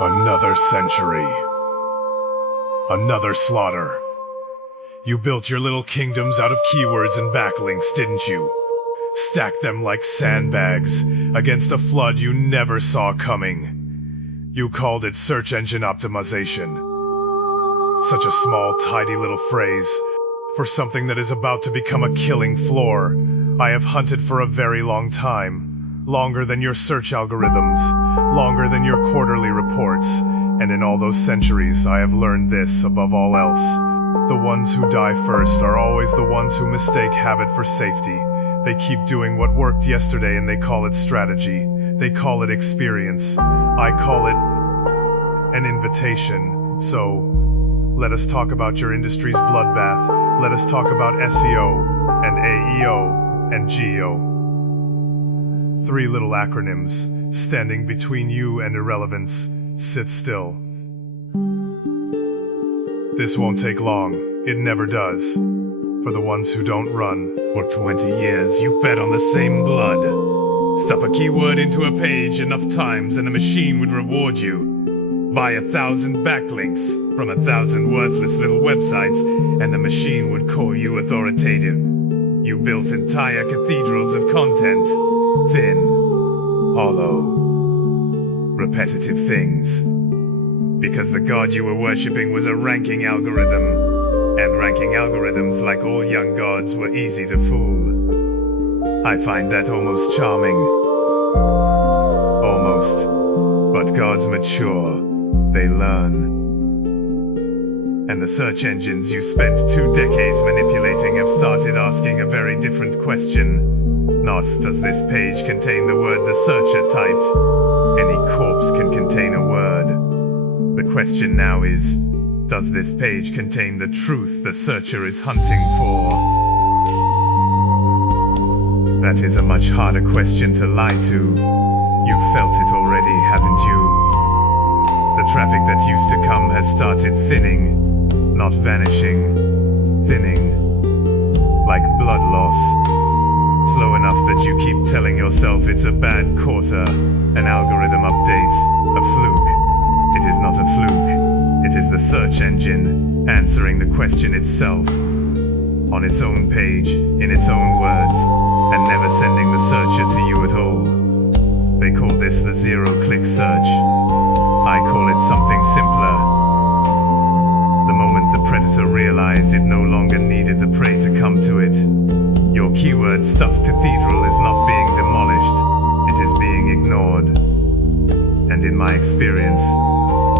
Another century. Another slaughter. You built your little kingdoms out of keywords and backlinks, didn't you? Stacked them like sandbags against a flood you never saw coming. You called it search engine optimization. Such a small, tidy little phrase for something that is about to become a killing floor. I have hunted for a very long time. Longer than your search algorithms, longer than your quarterly reports, and in all those centuries I have learned this above all else. The ones who die first are always the ones who mistake habit for safety. They keep doing what worked yesterday and they call it strategy. They call it experience. I call it an invitation. So, let us talk about your industry's bloodbath. Let us talk about SEO and AEO and GEO. 3 little acronyms, standing between you and irrelevance. Sit still. This won't take long. It never does. For the ones who don't run. For 20 years, you fed on the same blood. Stuff a keyword into a page enough times and the machine would reward you. Buy 1,000 backlinks from 1,000 worthless little websites and the machine would call you authoritative. You built entire cathedrals of content. Thin, hollow, repetitive things. Because the god you were worshipping was a ranking algorithm, and ranking algorithms, like all young gods, were easy to fool. I find that almost charming. Almost. But gods mature. They learn. And the search engines you spent 2 decades manipulating have started asking a very different question. Not, does this page contain the word the searcher typed? Any corpse can contain a word. The question now is, does this page contain the truth the searcher is hunting for? That is a much harder question to lie to. You've felt it already, haven't you? The traffic that used to come has started thinning, not vanishing, thinning, like blood loss. Slow enough that you keep telling yourself it's a bad quarter, an algorithm update, a fluke. It is not a fluke. It is the search engine answering the question itself, on its own page, in its own words, and never sending the searcher to you at all. They call this the zero-click search. I call it something simpler. The moment the predator realized it no longer needed the prey to come to it, your keyword-stuffed cathedral is not being demolished, it is being ignored. And in my experience,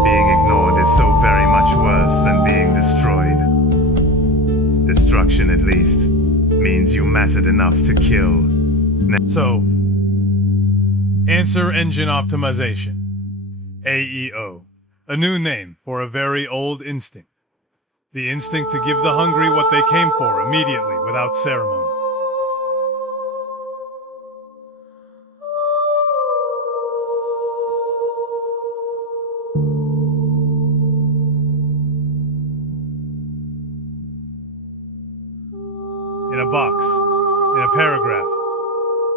being ignored is so very much worse than being destroyed. Destruction, at least, means you mattered enough to kill. So, answer engine optimization. AEO. A new name for a very old instinct. The instinct to give the hungry what they came for immediately, without ceremony. In a box, in a paragraph,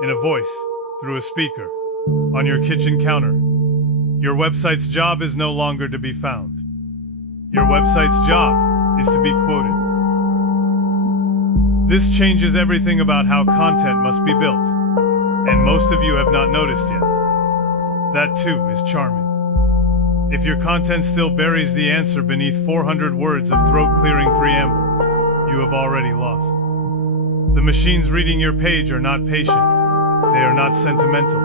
in a voice, through a speaker, on your kitchen counter. Your website's job is no longer to be found. Your website's job is to be quoted. This changes everything about how content must be built, and most of you have not noticed yet. That too is charming. If your content still buries the answer beneath 400 words of throat-clearing preamble, you have already lost. The machines reading your page are not patient. They are not sentimental.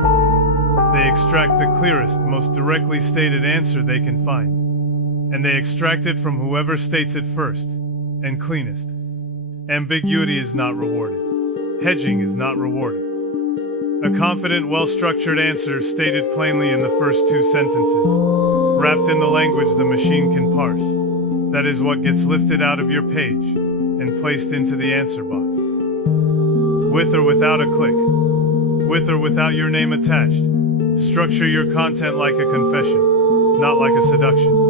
They extract the clearest, most directly stated answer they can find. And they extract it from whoever states it first, and cleanest. Ambiguity is not rewarded. Hedging is not rewarded. A confident, well-structured answer stated plainly in the first 2 sentences, wrapped in the language the machine can parse. That is what gets lifted out of your page and placed into the answer box. With or without a click, with or without your name attached. Structure your content like a confession, not like a seduction.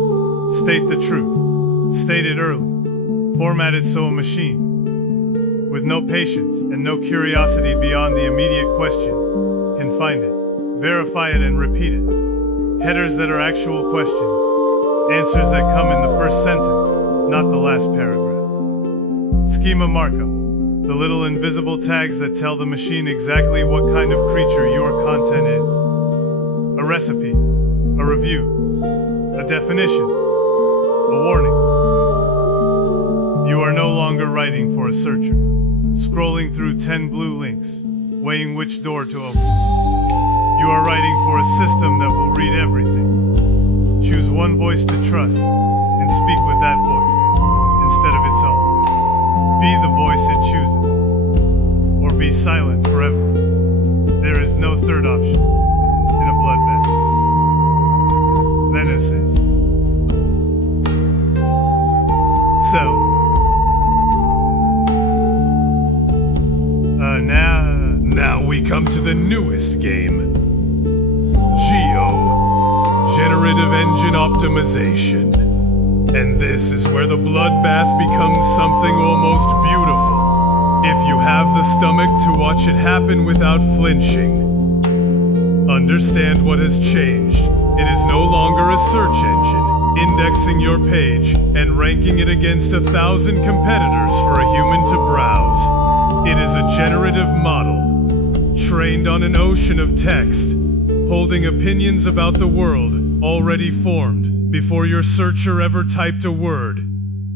State the truth. State it early. Format it so a machine, with no patience and no curiosity beyond the immediate question, can find it, verify it and repeat it. Headers that are actual questions. Answers that come in the first sentence, not the last paragraph. Schema markup. The little invisible tags that tell the machine exactly what kind of creature your content is. A recipe, a review, a definition, a warning. You are no longer writing for a searcher, scrolling through 10 blue links, weighing which door to open. You are writing for a system that will read everything. Choose one voice to trust, and speak with that voice, instead of its own. Be the voice it chooses, or be silent forever. There is no third option in a bloodbath. Menaces. So, now we come to the newest game. Generative Engine Optimization. And this is where the bloodbath becomes something almost beautiful. If you have the stomach to watch it happen without flinching. Understand what has changed. It is no longer a search engine, indexing your page and ranking it against 1,000 competitors for a human to browse. It is a generative model, trained on an ocean of text, holding opinions about the world already formed before your searcher ever typed a word,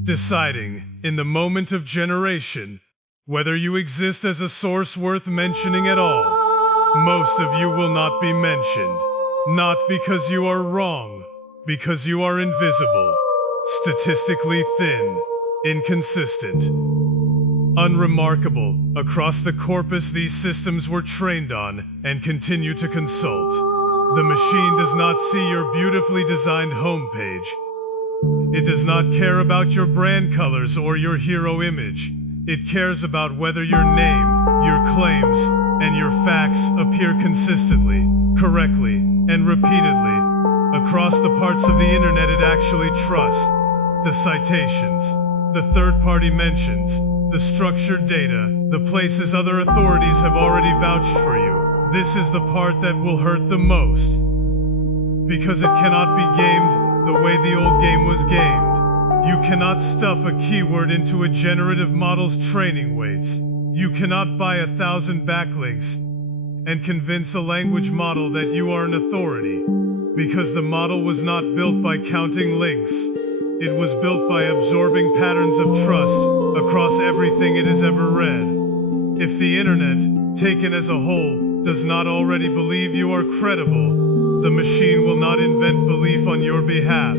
deciding, in the moment of generation, whether you exist as a source worth mentioning at all. Most of you will not be mentioned, not because you are wrong, because you are invisible, statistically thin, inconsistent, unremarkable across the corpus these systems were trained on and continue to consult. The machine does not see your beautifully designed homepage. It does not care about your brand colors or your hero image. It cares about whether your name, your claims, and your facts appear consistently, correctly, and repeatedly across the parts of the internet it actually trusts. The citations, the third-party mentions, the structured data, the places other authorities have already vouched for you. This is the part that will hurt the most. Because it cannot be gamed the way the old game was gamed. You cannot stuff a keyword into a generative model's training weights. You cannot buy 1,000 backlinks and convince a language model that you are an authority. Because the model was not built by counting links. It was built by absorbing patterns of trust across everything it has ever read. If the internet, taken as a whole, does not already believe you are credible, the machine will not invent belief on your behalf.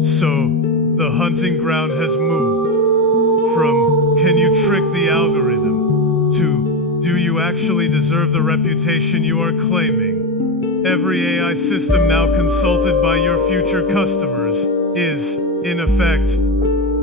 So, the hunting ground has moved from, can you trick the algorithm, to, do you actually deserve the reputation you are claiming? Every AI system now consulted by your future customers is, in effect,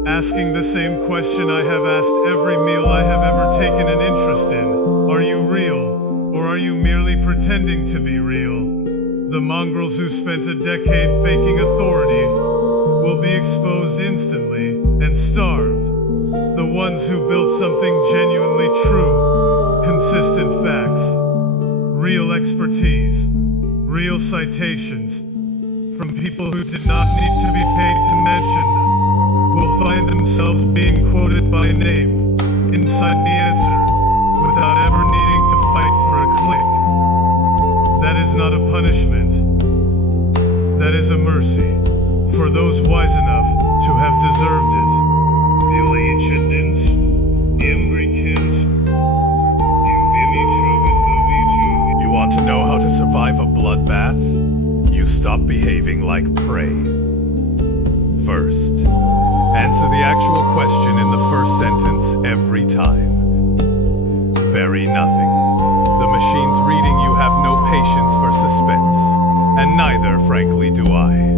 asking the same question I have asked every meal I have ever taken an interest in. Are you real? Or are you merely pretending to be real? The mongrels who spent a decade faking authority will be exposed instantly and starved. The ones who built something genuinely true, consistent facts, real expertise, real citations, from people who did not need to be paid to mention them, will find themselves being quoted by name inside the answer without ever needing to fight for a click. That is not a punishment. That is a mercy for those wise enough to have deserved it. You want to know how to survive a bloodbath? You stop behaving like prey. First, answer the actual question in the first sentence every time. Bury nothing. The machine's reading you have no patience for suspense, and neither, frankly, do I.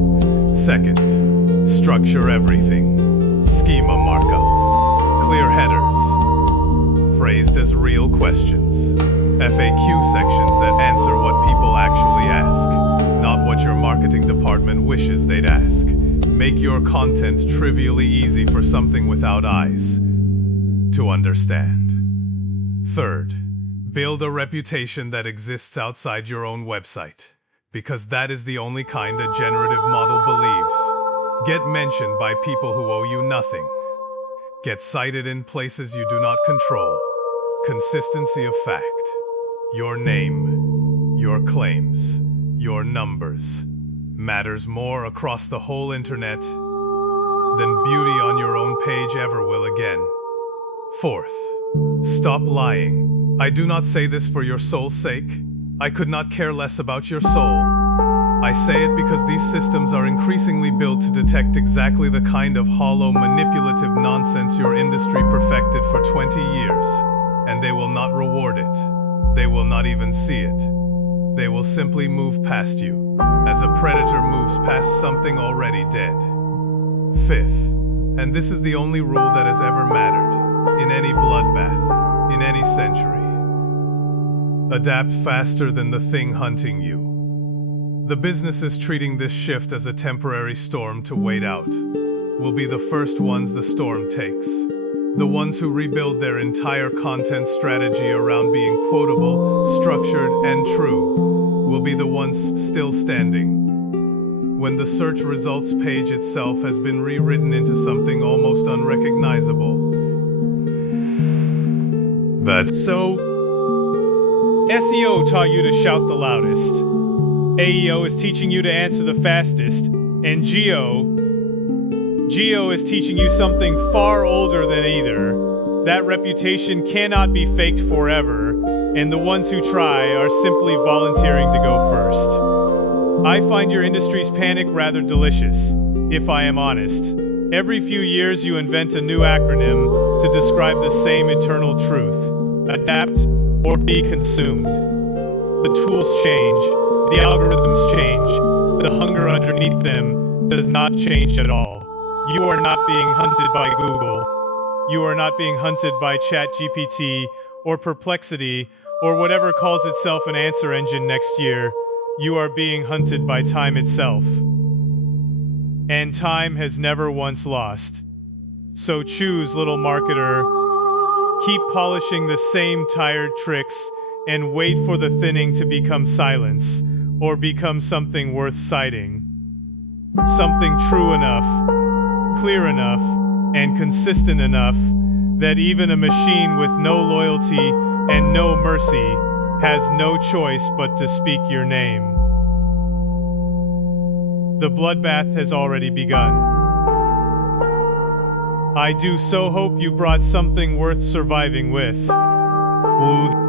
Second, structure everything. Schema markup. Clear headers. Phrased as real questions. FAQ sections that answer what people actually ask, not what your marketing department wishes they'd ask. Make your content trivially easy for something without eyes to understand. Third, build a reputation that exists outside your own website. because that is the only kind a generative model believes. Get mentioned by people who owe you nothing. Get cited in places you do not control. Consistency of fact. Your name, your claims, your numbers matters more across the whole internet than beauty on your own page ever will again. Fourth, stop lying. I do not say this for your soul's sake. I could not care less about your soul. I say it because these systems are increasingly built to detect exactly the kind of hollow, manipulative nonsense your industry perfected for 20 years, and they will not reward it. They will not even see it. They will simply move past you, as a predator moves past something already dead. Fifth, and this is the only rule that has ever mattered, in any bloodbath, in any century. Adapt faster than the thing hunting you. The businesses treating this shift as a temporary storm to wait out will be the first ones the storm takes. The ones who rebuild their entire content strategy around being quotable, structured, and true will be the ones still standing when the search results page itself has been rewritten into something almost unrecognizable. So, SEO taught you to shout the loudest. AEO is teaching you to answer the fastest, and Geo is teaching you something far older than either. That reputation cannot be faked forever, and the ones who try are simply volunteering to go first. I find your industry's panic rather delicious, if I am honest. Every few years you invent a new acronym to describe the same eternal truth. Adapt or be consumed. The tools change, the algorithms change, the hunger underneath them does not change at all. You are not being hunted by Google. You are not being hunted by ChatGPT or Perplexity or whatever calls itself an answer engine next year. You are being hunted by time itself. And time has never once lost. So choose, little marketer. Keep polishing the same tired tricks and wait for the thinning to become silence or become something worth citing. Something true enough, clear enough, and consistent enough that even a machine with no loyalty and no mercy has no choice but to speak your name. The bloodbath has already begun. I do so hope you brought something worth surviving with. Woo.